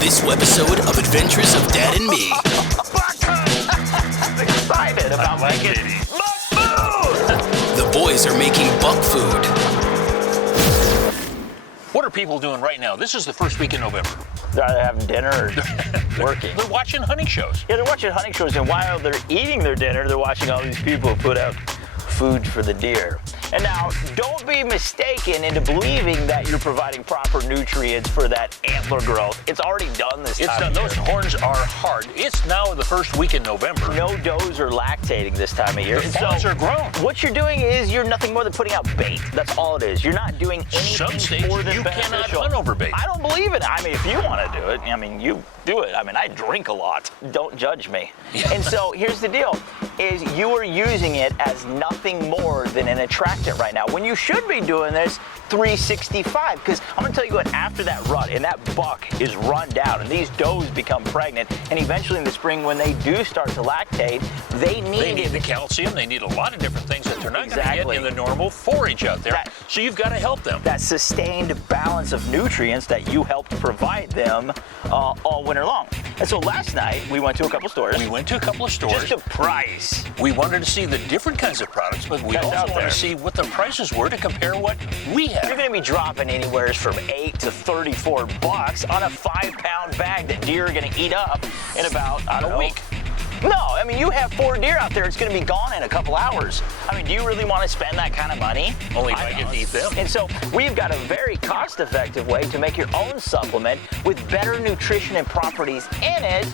This episode of Adventures of Dad and Me. I'm excited about making buck food. The boys are making buck food. What are people doing right now? This is the first week in November. They're either having dinner or working. They're watching hunting shows. Yeah, they're watching hunting shows, and while they're eating their dinner, they're watching all these people put out food for the deer. And now, don't be mistaken into believing that you're providing proper nutrients for that antler growth. It's already done this time of year. Those horns are hard. It's now the first week in November. No does are lactating this time of year. The fawns are grown. What you're doing is you're nothing more than putting out bait. That's all it is. You're not doing Some anything states more than you cannot beneficial. hunt over bait. I don't believe it. I mean, if you want to do it, I mean, you do it. I mean, I drink a lot. Don't judge me. And so here's the deal, is you are using it as nothing more than an attractant right now. When you should be doing this 365, because I'm going to tell you what, after that rut and that buck is run down and these does become pregnant, and eventually in the spring when they do start to lactate, they need the calcium. They need a lot of different things that they're not going to Exactly. get in the normal forage out there. So you've got to help them. that sustained balance of nutrients that you helped provide them all winter long. And so last night we went to a couple stores. We went to a couple of stores. Just a price. We wanted to see the different kinds of products, but we That's also out want there. to see what the prices were to compare what we have. You're going to be dropping anywhere from $8 to $34 on a 5-pound bag that deer are going to eat up in about A week. No, I mean, you have 4 deer out there, it's going to be gone in a couple hours. I mean, do you really want to spend that kind of money? Only if I get to eat them. And so we've got a very cost-effective way to make your own supplement with better nutrition and properties in it.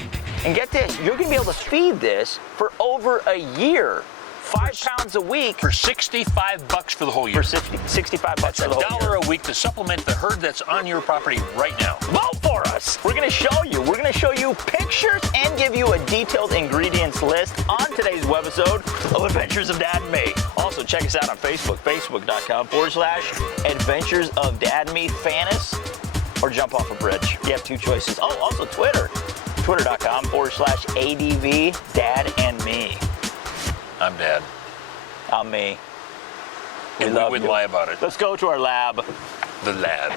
And get this, you're going to be able to feed this for over a year. 5 pounds a week For $65 for the whole year. for $65 That's for the whole year. $1 a week to supplement the herd that's on your property right now. Vote for us. We're going to show you. We're going to show you pictures and give you a detailed ingredients list on today's webisode of Adventures of Dad and Me. Also, check us out on Facebook, facebook.com/Adventures of Dad and Me. Fan us or jump off a bridge. You have 2 choices. Oh, also Twitter, twitter.com/ADV Dad and Me. I'm Dad. I'm me. And we love wouldn't you. lie about it. Let's go to our lab. The lab.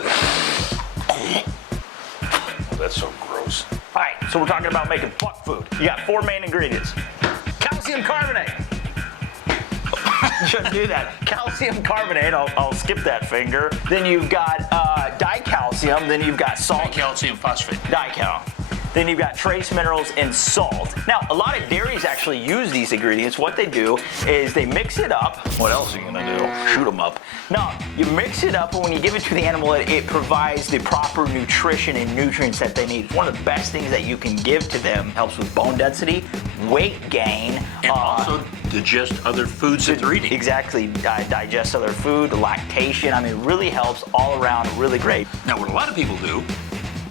That's so gross. All right, so we're talking about making buck food. You got 4 main ingredients. Calcium carbonate. Shouldn't do that. Calcium carbonate, I'll skip that finger. Then you've got dicalcium, then you've got salt. Calcium phosphate. Dical. Then you've got trace minerals and salt. Now, a lot of dairies actually use these ingredients. What they do is they mix it up. What else are you gonna do? Shoot them up. No, you mix it up, and when you give it to the animal, it provides the proper nutrition and nutrients that they need. It's one of the best things that you can give to them. Helps with bone density, weight gain, And also digest other foods that they're eating. Exactly, digest other food, lactation. I mean, it really helps all around, really great. Now, what a lot of people do,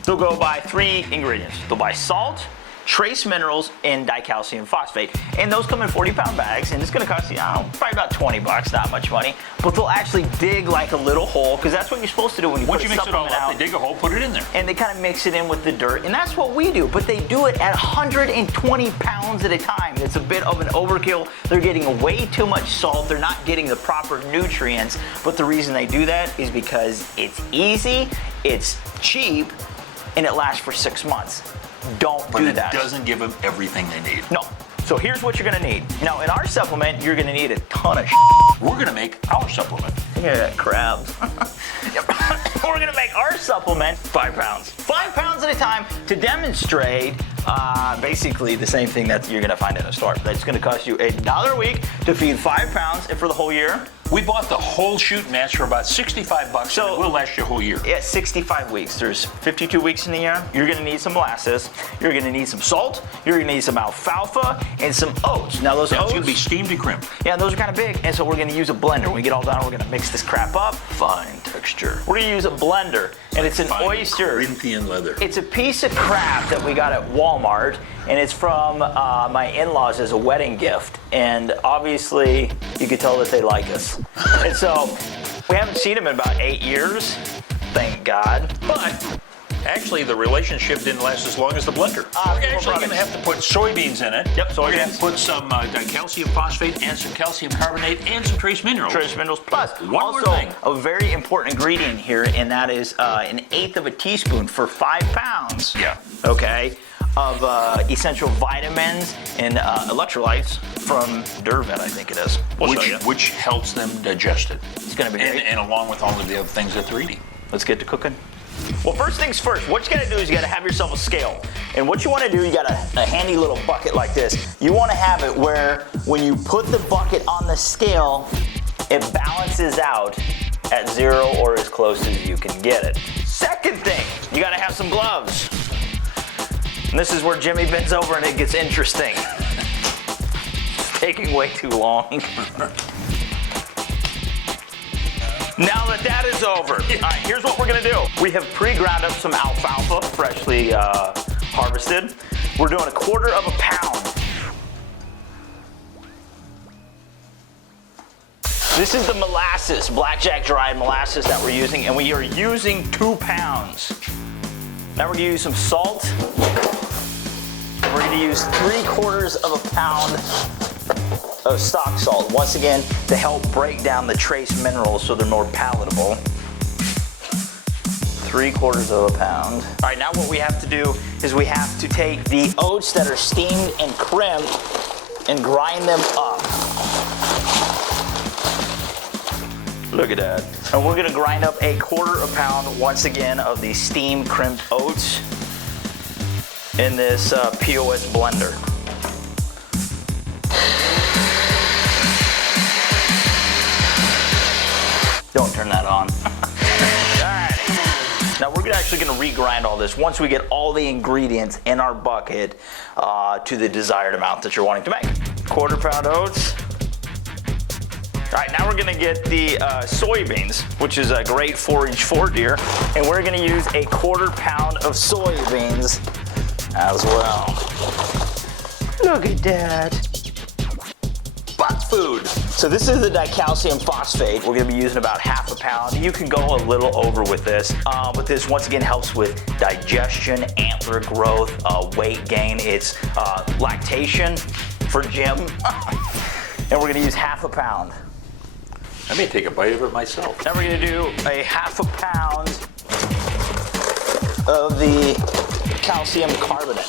They'll go buy 3 ingredients. They'll buy salt, trace minerals, and dicalcium phosphate. And those come in 40-pound bags, and it's gonna cost you, probably about $20, not much money. But they'll actually dig like a little hole, because that's what you're supposed to do when you once put you a mix it all supplement up, out. they dig a hole, put it in there. And they kind of mix it in with the dirt, and that's what we do. But they do it at 120 pounds at a time. It's a bit of an overkill. They're getting way too much salt. They're not getting the proper nutrients. But the reason they do that is because it's easy, it's cheap, and it lasts for 6 months. Don't But do it that. doesn't give them everything they need. No. So here's what you're gonna need. Now, in our supplement, you're gonna need a ton of We're going to make our supplement. Yeah, crabs. We're gonna make our supplement 5 pounds. 5 pounds at a time to demonstrate basically the same thing that you're gonna find in a store. That's gonna cost you $1 a week to feed 5 pounds, and for the whole year, We bought the whole shoot match for about $65, So- and it will last you a whole year. yeah, 65 weeks. There's 52 weeks in the year. You're gonna need some molasses. You're gonna need some salt. You're gonna need some alfalfa and some oats. Now those Now, oats, it's going to be steamed and crimped. yeah, those are kind of big, and so we're gonna use a blender. When we get all done, we're gonna mix this crap up. Fine texture. We're gonna use a blender, and it's an Fine oyster. Corinthian leather. It's a piece of crap that we got at Walmart, and it's from my in-laws as a wedding gift. And obviously, you could tell that they like us. And so, we haven't seen them in about 8 years, thank God. But Actually, the relationship didn't last as long as the blender. We're actually going to have to put soybeans in it. Yep, We're going to have soybeans. to put some calcium phosphate and some calcium carbonate and some trace minerals. Trace minerals plus. One more also, thing. a very important ingredient here, and that is 1/8 of a teaspoon for 5 pounds. Yeah. Okay. Of essential vitamins and electrolytes from Duravet, I think it is. We'll show you. Which helps them digest it. It's going to be great. And along with all of the other things that they're eating. Let's get to cooking. Well, first things first, what you gotta do is you gotta have yourself a scale. And what you wanna do, you got a handy little bucket like this. You wanna have it where when you put the bucket on the scale, it balances out at 0 or as close as you can get it. Second thing, you gotta have some gloves. And this is where Jimmy bends over and it gets interesting. It's taking way too long. Now that is over, all right, here's what we're gonna do. We have pre-ground up some alfalfa, freshly harvested. We're doing 1/4 pound. This is the molasses, blackjack dried molasses that we're using, and we are using 2 pounds. Now we're gonna use some salt. We're gonna use 3/4 pound of stock salt, once again, to help break down the trace minerals so they're more palatable. 3/4 pound. All right, now what we have to do is we have to take the oats that are steamed and crimped and grind them up. Look at that. And we're gonna grind up 1/4 pound, once again, of the steamed crimped oats in this POS blender. Don't turn that on. Alright. Now we're actually going to regrind all this once we get all the ingredients in our bucket to the desired amount that you're wanting to make. 1/4 pound oats. Alright, now we're going to get the soybeans, which is a great forage for deer. And we're going to use 1/4 pound of soybeans as well. Look at that. Buck food. So this is the dicalcium phosphate. We're gonna be using about 1/2 pound. You can go a little over with this. But this once again helps with digestion, antler growth, weight gain. It's lactation for Jim. And we're gonna use 1/2 pound. I may take a bite of it myself. Then we're gonna do 1/2 pound of the calcium carbonate.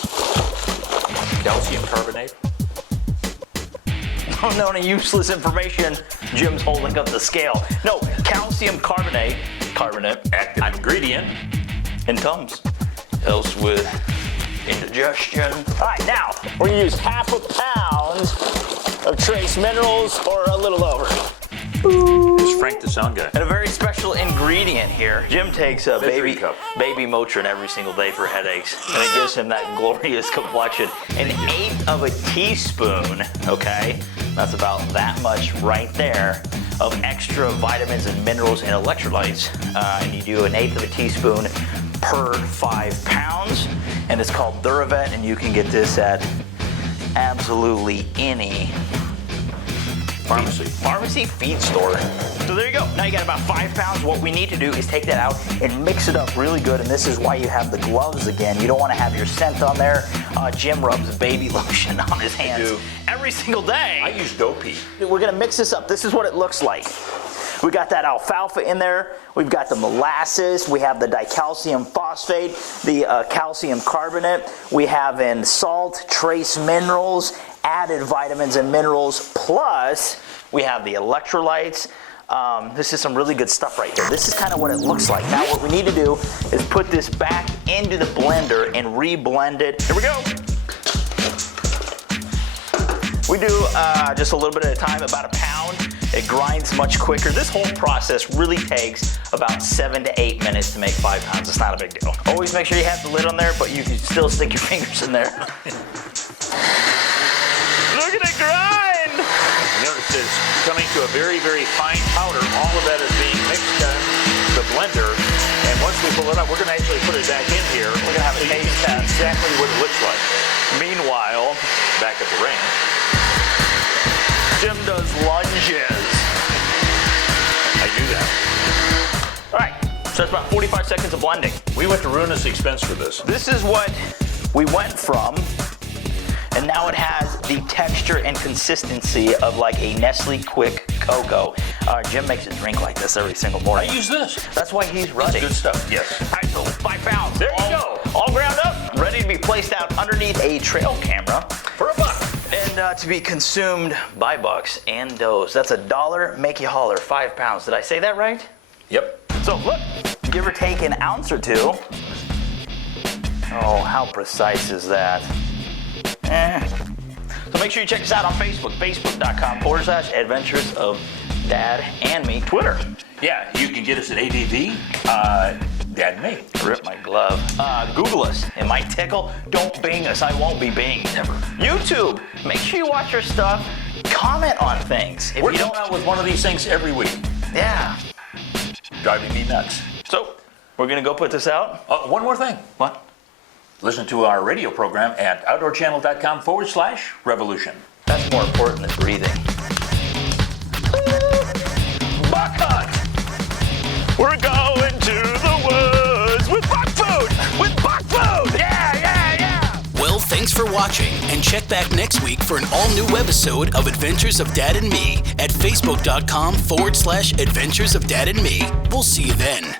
Calcium carbonate? Unknown and useless information. Jim's holding up the scale. No, calcium carbonate. Active ingredient. And Tums. Helps with indigestion. All right, now we're gonna use 1/2 pound of trace minerals, or a little over. Is Frank the sound guy? And a very special ingredient here. Jim takes a Mystery cup. baby Motrin every single day for headaches, and it gives him that glorious complexion. 1/8 teaspoon, okay? That's about that much right there of extra vitamins and minerals and electrolytes. And you do 1/8 teaspoon per 5 pounds, and it's called Duravet, and you can get this at absolutely any pharmacy feed store. So there you go. Now you got about 5 pounds. What we need to do is take that out and mix it up really good. And this is why you have the gloves again. You don't want to have your scent on there. Jim rubs baby lotion on his hands every single day. I use Dopey. We're gonna mix this up. This is what it looks like. We got that alfalfa in there. We've got the molasses. We have the dicalcium phosphate, the calcium carbonate. We have in salt, trace minerals, added vitamins and minerals, plus we have the electrolytes. This is some really good stuff right here. This is kind of what it looks like. Now what we need to do is put this back into the blender and re-blend it. Here we go. We do just a little bit at a time, about 1 pound. It grinds much quicker. This whole process really takes about 7 to 8 minutes to make 5 pounds. It's not a big deal. Always make sure you have the lid on there, but you can still stick your fingers in there. Look at it grind! Notice it's coming to a very, very fine powder. All of that is being mixed in the blender. And once we pull it up, we're going to actually put it back in here. We're going to have a taste test. Exactly what it looks like. Meanwhile, Back at the ring. Jim does lunges. I do that. All right, So that's about 45 seconds of blending. We went to ruinous expense for this. This is what we went from, and now it has the texture and consistency of like a Nestle Quick Cocoa. Jim makes a drink like this every single I morning. use this. That's why he's ruddy. Good stuff, yes. All right, so 5 pounds. There you go. All ground up, ready to be placed out underneath a trail camera. For $1. And to be consumed by bucks and does. That's $1, make you holler, 5 pounds. Did I say that right? Yep. So look, give or take an ounce or two. Oh, how precise is that? So make sure you check us out on Facebook, facebook.com/Adventures of Dad and Me. Twitter. Yeah, you can get us at ADV, Dad and Me. Rip my glove. Google us. It might tickle. Don't Bing us. I won't be binged. Never. YouTube. Make sure you watch our stuff. Comment on things. If We're you coming don't, out with one of these things every week. yeah. Driving me nuts. So we're gonna go put this out. One more thing. What? Listen to our radio program at outdoorchannel.com/revolution. That's more important than breathing. Buck hunt. We're going to the woods with buck food. With buck food. Yeah, yeah, yeah. Well, thanks for watching, and check back next week for an all-new episode of Adventures of Dad and Me at facebook.com/Adventures of Dad and Me. We'll see you then.